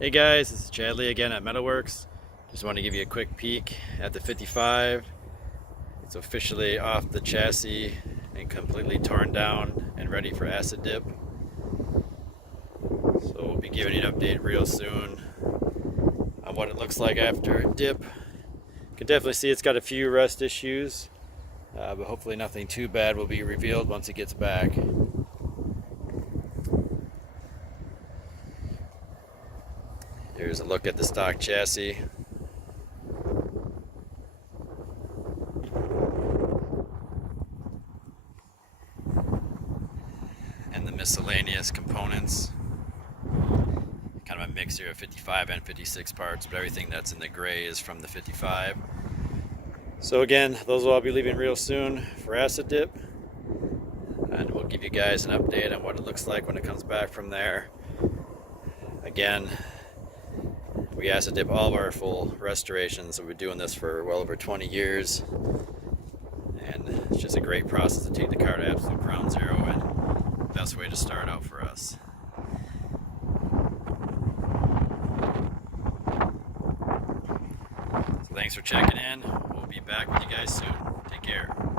Hey guys, this is Chadley again at Metalworks. Just want to give you a quick peek at the 55. It's officially off the chassis and completely torn down and ready for acid dip. So we'll be giving you an update real soon on what it looks like after dip. You can definitely see it's got a few rust issues, but hopefully nothing too bad will be revealed once it gets back. Here's a look at the stock chassis. And the miscellaneous components. Kind of a mix here of 55 and 56 parts, but everything that's in the gray is from the 55. So again, those will all be leaving real soon for acid dip. And we'll give you guys an update on what it looks like when it comes back from there. Again, we acid dip all of our full restorations, so we've been doing this for well over 20 years. And it's just a great process to take the car to absolute ground zero, and the best way to start out for us. So thanks for checking in. We'll be back with you guys soon. Take care.